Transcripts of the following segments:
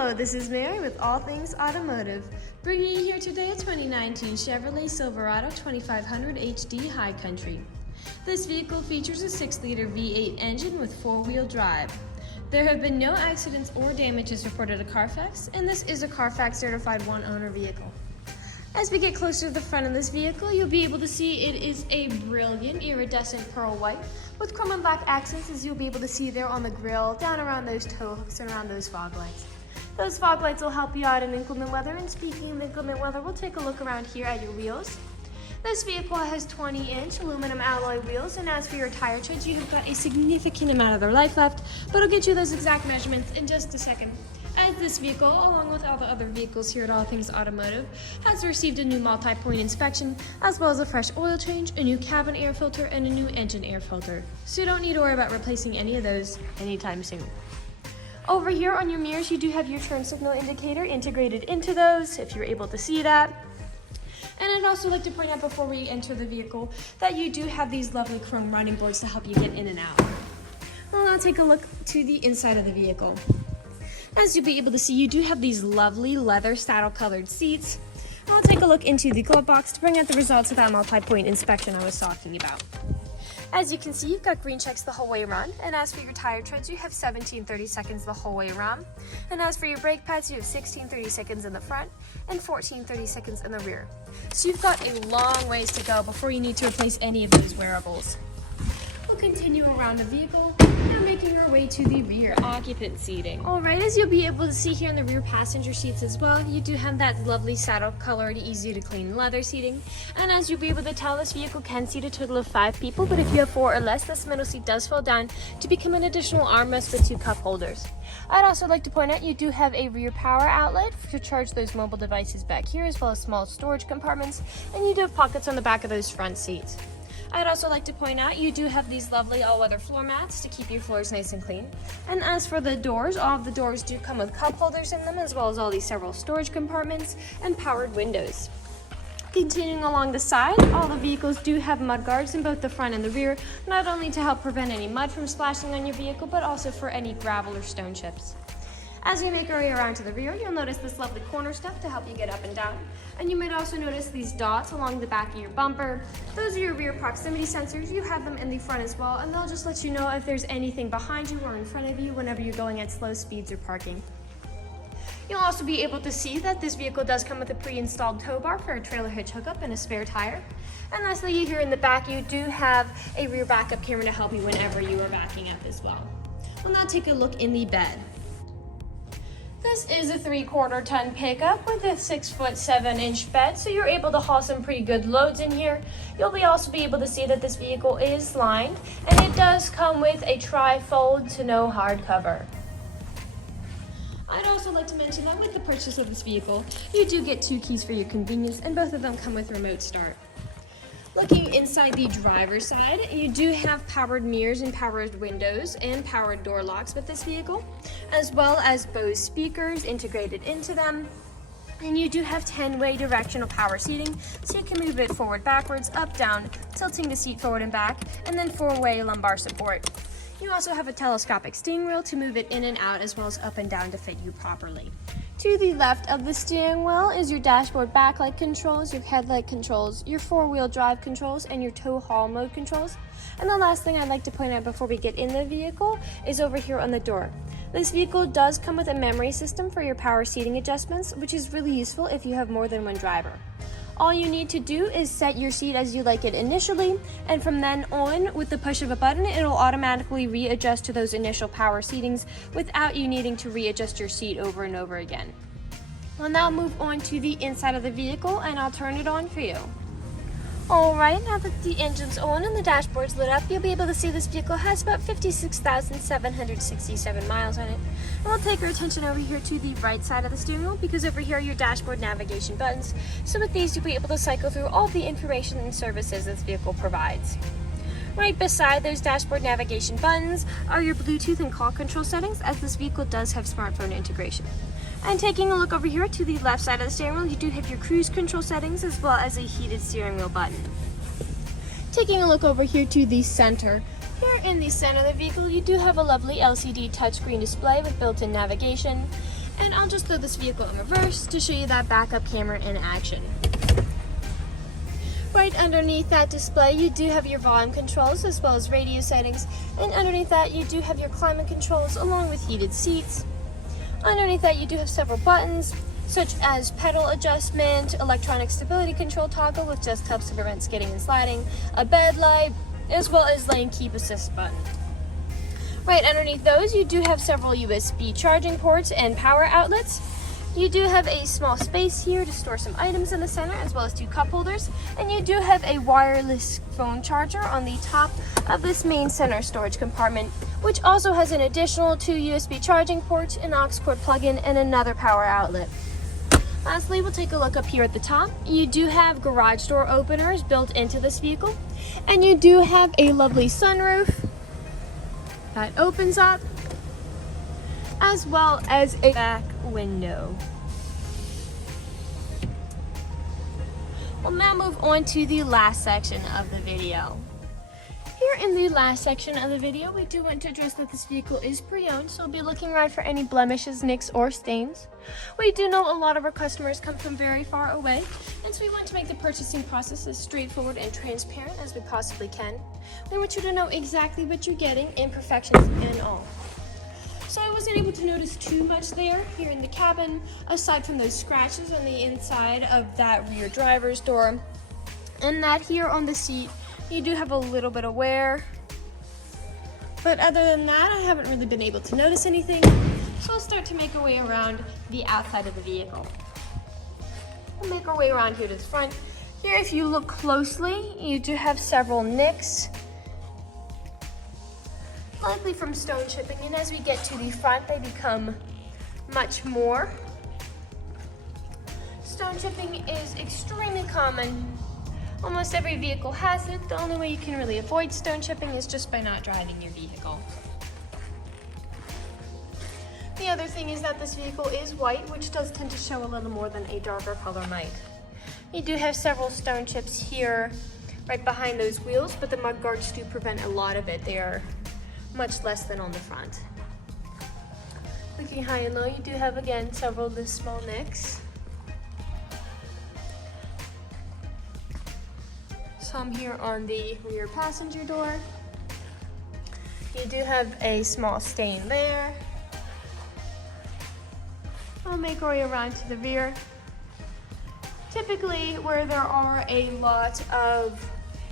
Hello, this is Mary with All Things Automotive, bringing you here today a 2019 Chevrolet Silverado 2500 HD High Country. This vehicle features a 6-liter V8 engine with 4-wheel drive. There have been no accidents or damages reported at CARFAX, and this is a CARFAX certified one-owner vehicle. As we get closer to the front of this vehicle, you'll be able to see it is a brilliant iridescent pearl white with chrome and black accents, as you'll be able to see there on the grille, down around those tow hooks and around those fog lights. Those fog lights will help you out in inclement weather, and speaking of inclement weather, we'll take a look around here at your wheels. This vehicle has 20-inch aluminum alloy wheels, and as for your tire treads, you have got a significant amount of their life left, but I'll get you those exact measurements in just a second. As this vehicle, along with all the other vehicles here at All Things Automotive, has received a new multi-point inspection, as well as a fresh oil change, a new cabin air filter, and a new engine air filter. So you don't need to worry about replacing any of those anytime soon. Over here on your mirrors, you do have your turn signal indicator integrated into those, if you're able to see that. And I'd also like to point out before we enter the vehicle that you do have these lovely chrome running boards to help you get in and out. Well, now take a look to the inside of the vehicle. As you'll be able to see, you do have these lovely leather saddle colored seats. And we'll take a look into the glove box to bring out the results of that multi-point inspection I was talking about. As you can see, you've got green checks the whole way around, and as for your tire treads, you have 17 30-seconds the whole way around. And as for your brake pads, you have 16 30-seconds in the front and 14 30-seconds in the rear. So you've got a long ways to go before you need to replace any of those wearables. We'll continue around the vehicle, now making our way to the rear occupant seating. Alright, as you'll be able to see here in the rear passenger seats as well, you do have that lovely saddle colored, easy to clean leather seating. And as you'll be able to tell, this vehicle can seat a total of 5 people, but if you have 4 or less, this middle seat does fold down to become an additional armrest with 2 cup holders. I'd also like to point out you do have a rear power outlet to charge those mobile devices back here, as well as small storage compartments, and you do have pockets on the back of those front seats. I'd also like to point out you do have these lovely all-weather floor mats to keep your floors nice and clean. And as for the doors, all of the doors do come with cup holders in them, as well as all these several storage compartments and powered windows. Continuing along the side, all the vehicles do have mud guards in both the front and the rear, not only to help prevent any mud from splashing on your vehicle, but also for any gravel or stone chips. As we make our way around to the rear, you'll notice this lovely corner step to help you get up and down. And you might also notice these dots along the back of your bumper. Those are your rear proximity sensors. You have them in the front as well, and they'll just let you know if there's anything behind you or in front of you whenever you're going at slow speeds or parking. You'll also be able to see that this vehicle does come with a pre-installed tow bar for a trailer hitch hookup and a spare tire. And lastly, here in the back, you do have a rear backup camera to help you whenever you are backing up as well. We'll now take a look in the bed. This is a 3/4 ton pickup with a 6'7" bed, so you're able to haul some pretty good loads in here. You'll also be able to see that this vehicle is lined, and it does come with a tri-fold to no hardcover. I'd also like to mention that with the purchase of this vehicle, you do get 2 keys for your convenience, and both of them come with remote start. Looking inside the driver's side, you do have powered mirrors and powered windows and powered door locks with this vehicle, as well as BOSE speakers integrated into them. And you do have 10-way directional power seating, so you can move it forward, backwards, up, down, tilting the seat forward and back, and then 4-way lumbar support. You also have a telescopic steering wheel to move it in and out, as well as up and down to fit you properly. To the left of the steering wheel is your dashboard backlight controls, your headlight controls, your 4-wheel drive controls, and your tow haul mode controls. And the last thing I'd like to point out before we get in the vehicle is over here on the door. This vehicle does come with a memory system for your power seating adjustments, which is really useful if you have more than one driver. All you need to do is set your seat as you like it initially, and from then on, with the push of a button, it'll automatically readjust to those initial power seatings without you needing to readjust your seat over and over again. We'll now move on to the inside of the vehicle, and I'll turn it on for you. Alright, now that the engine's on and the dashboard's lit up, you'll be able to see this vehicle has about 56,767 miles on it. And we'll take our attention over here to the right side of the steering wheel, because over here are your dashboard navigation buttons. So with these, you'll be able to cycle through all the information and services this vehicle provides. Right beside those dashboard navigation buttons are your Bluetooth and call control settings, as this vehicle does have smartphone integration. And taking a look over here to the left side of the steering wheel, you do have your cruise control settings, as well as a heated steering wheel button. Taking a look over here to the center, here in the center of the vehicle, you do have a lovely LCD touchscreen display with built-in navigation. And I'll just throw this vehicle in reverse to show you that backup camera in action. Right underneath that display, you do have your volume controls as well as radio settings, and underneath that you do have your climate controls along with heated seats. Underneath that you do have several buttons such as pedal adjustment, electronic stability control toggle which just helps to prevent skidding and sliding, a bed light, as well as lane keep assist button. Right underneath those you do have several USB charging ports and power outlets. You do have a small space here to store some items in the center as well as 2 cup holders, and you do have a wireless phone charger on the top of this main center storage compartment, which also has an additional 2 USB charging ports, an aux cord plug-in, and another power outlet. Lastly, we'll take a look up here at the top. You do have garage door openers built into this vehicle, and you do have a lovely sunroof that opens up, as well as a back window. We'll now move on to the last section of the video. Here in the last section of the video, we do want to address that this vehicle is pre-owned, so we'll be looking right for any blemishes, nicks, or stains. We do know a lot of our customers come from very far away, and so we want to make the purchasing process as straightforward and transparent as we possibly can. We want you to know exactly what you're getting, imperfections and all. So I wasn't able to notice too much there here in the cabin, aside from those scratches on the inside of that rear driver's door, and that here on the seat you do have a little bit of wear. But other than that, I haven't really been able to notice anything. So we'll start to make our way around the outside of the vehicle. We'll make our way around here to the front. Here, if you look closely, you do have several nicks, likely from stone chipping, and as we get to the front, they become much more. Stone chipping is extremely common. Almost every vehicle has it. The only way you can really avoid stone chipping is just by not driving your vehicle. The other thing is that this vehicle is white, which does tend to show a little more than a darker color might. You do have several stone chips here right behind those wheels, but the mud guards do prevent a lot of it. They are much less than on the front. Looking high and low, you do have again several of the small nicks. Some here on the rear passenger door. You do have a small stain there. I'll make our way around to the rear. Typically, where there are a lot of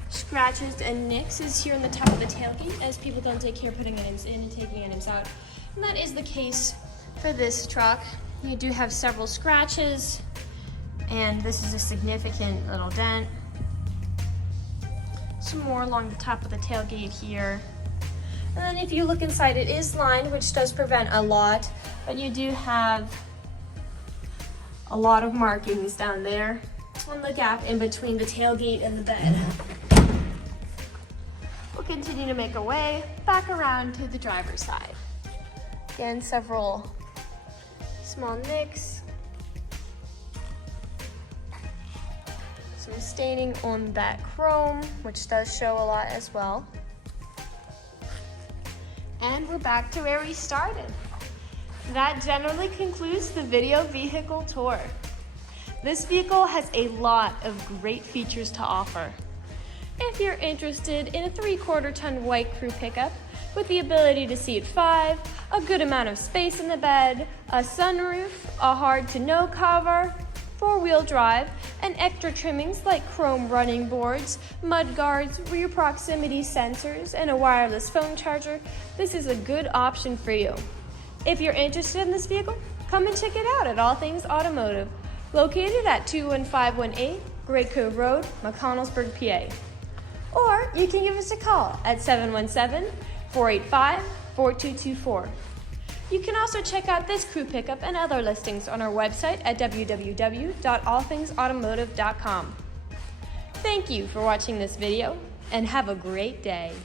scratches and nicks is here on the top of the tailgate, as people don't take care of putting items in and taking items out. And that is the case for this truck. You do have several scratches, and this is a significant little dent. Some more along the top of the tailgate here. And then if you look inside, it is lined, which does prevent a lot, but you do have a lot of markings down there on the gap in between the tailgate and the bed. We'll continue to make our way back around to the driver's side. Again, several small nicks. Some staining on that chrome, which does show a lot as well. And we're back to where we started. That generally concludes the video vehicle tour. This vehicle has a lot of great features to offer. If you're interested in a 3/4 ton white crew pickup with the ability to seat 5, a good amount of space in the bed, a sunroof, a hard to no cover, 4-wheel drive, and extra trimmings like chrome running boards, mud guards, rear proximity sensors, and a wireless phone charger, this is a good option for you. If you're interested in this vehicle, come and check it out at All Things Automotive, located at 21518 Great Cove Road, McConnellsburg, PA. Or you can give us a call at 717-485-4224. You can also check out this crew pickup and other listings on our website at www.allthingsautomotive.com. Thank you for watching this video, and have a great day.